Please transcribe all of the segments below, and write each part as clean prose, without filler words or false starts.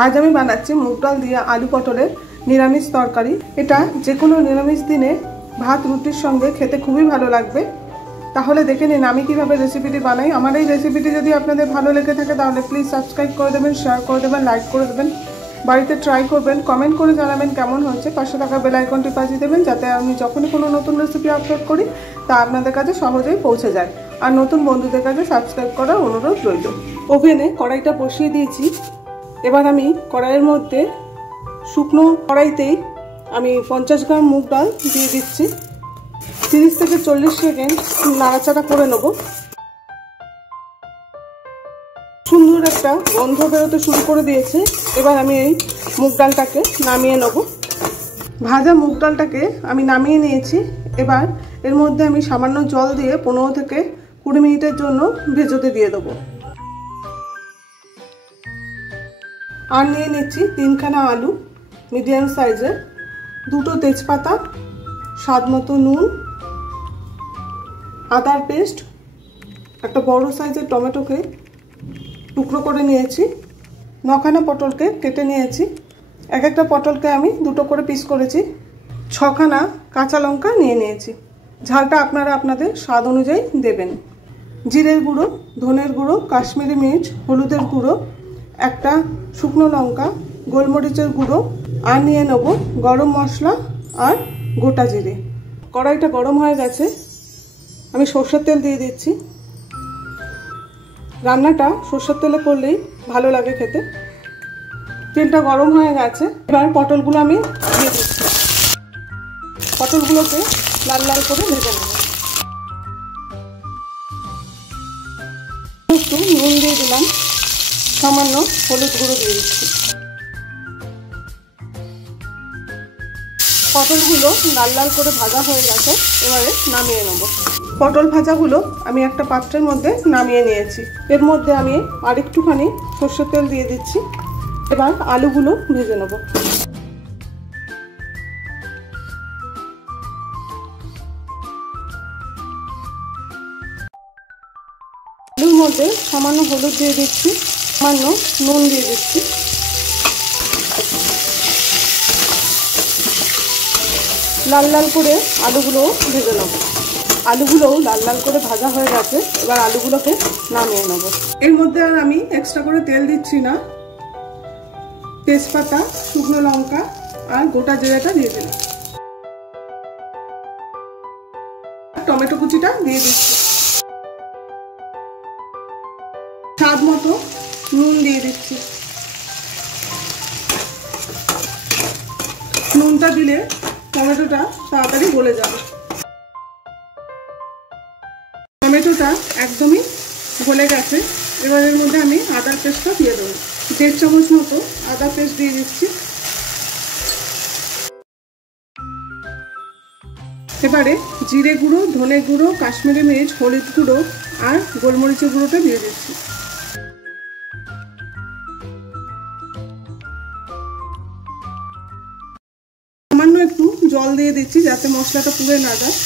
আজ আমি বানাচ্ছি মুগ ডাল দিয়ে আলু পটলের নিরামিষ তরকারি। এটা যে কোনো নিরামিষ দিনে ভাত রুটির সঙ্গে খেতে খুবই ভালো লাগবে। তাহলে দেখে নিন আমি কিভাবে রেসিপিটি বানাই। আমার এই রেসিপিটি যদি আপনাদের ভালো লেগে থাকে তাহলে প্লিজ সাবস্ক্রাইব করে দেবেন, শেয়ার করে দেবেন, লাইক করে দেবেন, বাড়িতে ট্রাই করবেন, কমেন্ট করে জানাবেন কেমন হয়েছে। পাশে থাকা বেল আইকনটি বাজিয়ে দেবেন যাতে আমি যখনই কোনো নতুন রেসিপি আপলোড করি তা আপনাদের কাছে সহজেই পৌঁছে যায়। আর নতুন বন্ধুদের কাছে সাবস্ক্রাইব করার অনুরোধ রইল। ওভেনে কড়াইটা বসিয়ে দিয়েছি। এবার আমি কড়াইয়ের মধ্যে শুকনো কড়াইতেই আমি 50 গ্রাম মুগ ডাল দিয়ে দিচ্ছি। 30 থেকে 40 সেকেন্ড নাড়াচাড়া করে নেব। সুন্দর একটা গন্ধ বেরোতে শুরু করে দিয়েছে। এবার আমি এই মুগ ডালটাকে নামিয়ে নেব। ভাজা মুগ ডালটাকে আমি নামিয়ে নিয়েছি। এবার এর মধ্যে আমি সামান্য জল দিয়ে 15 থেকে 20 মিনিটের জন্য ভেজোতে দিয়ে দেবো। আর নিয়ে নিচ্ছি 3খানা আলু মিডিয়াম সাইজের, 2টো তেজপাতা, স্বাদ মতো নুন, আদার পেস্ট, একটা বড় সাইজের টমেটোকে টুকরো করে নিয়েছি, 9খানা পটলকে কেটে নিয়েছি। এক একটা পটলকে আমি 2টো করে পিস করেছি। 6খানা কাঁচা লঙ্কা নিয়ে নিয়েছি। ঝালটা আপনারা আপনাদের স্বাদ অনুযায়ী দেবেন। জিরের গুঁড়ো, ধনের গুঁড়ো, কাশ্মীরি মির্চ, হলুদের গুঁড়ো, একটা শুকনো লঙ্কা, গোলমরিচের গুঁড়ো, আর নিয়ে নেব গরম মশলা আর গোটা জিরে। কড়াইটা গরম হয়ে গেছে। আমি সরষের তেল দিয়ে দিচ্ছি। রান্নাটা সরষের তেলে করলেই ভালো লাগে খেতে। তেলটা গরম হয়ে গেছে। এবার পটলগুলো আমি দিয়ে দিচ্ছি। পটলগুলোকে লাল লাল করে ভেজে নেব। একটু নুন দিয়ে দিলাম, সামান্য হলুদ গুঁড়ো দিয়ে দিচ্ছি। পটলগুলো লাল লাল করে ভাজা হয়ে গেছে। এবারে নামিয়ে নেব। পটল ভাজাগুলো আমি একটা পাত্রের মধ্যে নামিয়ে নিয়েছি। এর মধ্যে আমি আরেকটুখানি সরষের তেল দিয়ে দিচ্ছি। এবার আলুগুলো ভেজে নেব। আলুর মধ্যে সামান্য হলুদ দিয়ে দিচ্ছি, সামান্য নুন দিয়ে দিচ্ছি। লাল লাল করে আলুগুলো ভেজে নেব। আলুগুলোও লাল লাল করে ভাজা হয়ে গেছে। এবার আলুগুলোকে নামিয়ে নেব। এর মধ্যে আর আমি এক্সট্রা করে তেল দিচ্ছি না। তেজপাতা, শুকনো লঙ্কা আর গোটা জিরাটা দিয়ে দিলাম। টমেটো কুচিটা দিয়ে দিচ্ছি। স্বাদ মতো নুন দিয়ে দিচ্ছি। নুনটা দিলে টমেটোটা তাড়াতাড়ি গলে যাবে। টমেটোটা একদমই গলে গেছে। এবার এর মধ্যে আমি আদার পেস্টটা দিয়ে দেবো। 1.5 চামচ মতো আদা পেস্ট দিয়ে দিচ্ছি। এবারে জিরে গুঁড়ো, ধনে গুঁড়ো, কাশ্মীরি মির্চ, হলুদ গুঁড়ো আর গোলমরিচের গুঁড়োটা দিয়ে দিচ্ছি। সামান্য একটু জল দিয়ে দিচ্ছি যাতে মশলাটা পুড়ে না যায়।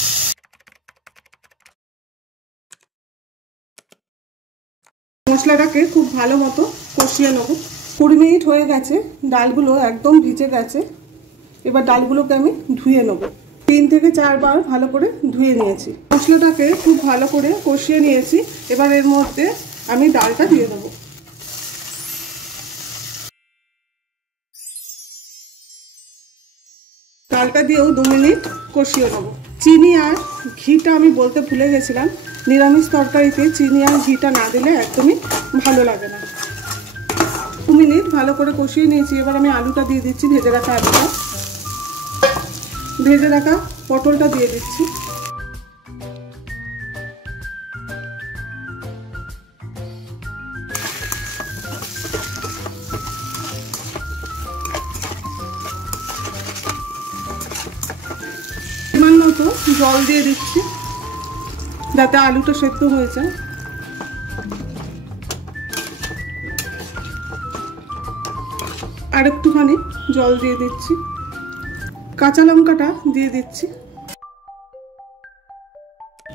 মশলাটাকে খুব ভালো মতো কষিয়ে নেব। 20 মিনিট হয়ে গেছে। ডালগুলো একদম ভিজে গেছে। এবার ডালগুলোকে আমি ধুয়ে নেব। 3 থেকে 4 বার ভালো করে ধুয়ে নিয়েছি। মশলাটাকে খুব ভালো করে কষিয়ে নিয়েছি। এবার এর মধ্যে আমি ডালটা দিয়ে দেবো। ডালটা দিয়েও 2 মিনিট কষিয়ে নেব। চিনি আর ঘিটা আমি বলতে ভুলে গেছিলাম। নিরামিষ তরকারিতে চিনি আর ঘিটা না দিলে একদমই ভালো লাগে না। 2 মিনিট ভালো করে কষিয়ে নিয়েছি। এবার আমি আলুটা দিয়ে দিচ্ছি, ভেজে রাখা আলুটা। ভেজে রাখা পটলটা দিয়ে দিচ্ছি। পরিমাণ মতো জল দিয়ে দিচ্ছি যাতে আলুটা সেদ্ধ হয়ে যায়। আর একটুখানি জল দিয়ে দিচ্ছি। কাঁচা লঙ্কাটা দিয়ে দিচ্ছি।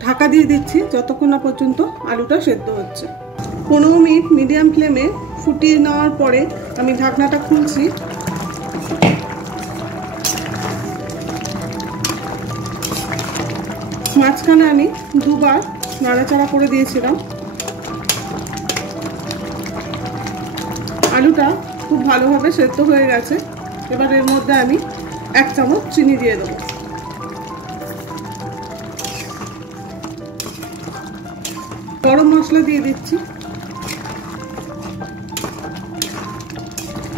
ঢাকা দিয়ে দিচ্ছি যতক্ষণ না পর্যন্ত আলুটা সেদ্ধ হচ্ছে। 15 মিনিট মিডিয়াম ফ্লেমে ফুটিয়ে নেওয়ার পরে আমি ঢাকনাটা খুলছি। মাঝখানে আমি দুবার নাড়াচাড়া করে দিয়েছিলাম। আলুটা খুব ভালোভাবে সেদ্ধ হয়ে গেছে। এবার এর মধ্যে আমি 1 চামচ চিনি দিয়ে দেবো। গরম মশলা দিয়ে দিচ্ছি।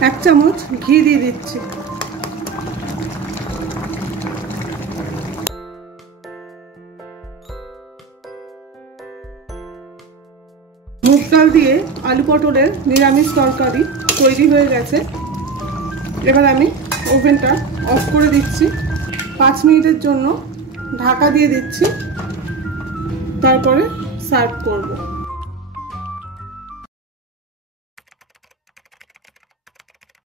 1 চামচ ঘি দিয়ে দিচ্ছি। মুগ ডাল দিয়ে আলু পটলের নিরামিষ তরকারি তৈরি হয়ে গেছে। এবার আমি ওভেনটা অফ করে দিচ্ছি। 5 মিনিটের জন্য ঢাকা দিয়ে দিচ্ছি, তারপরে সার্ভ করব।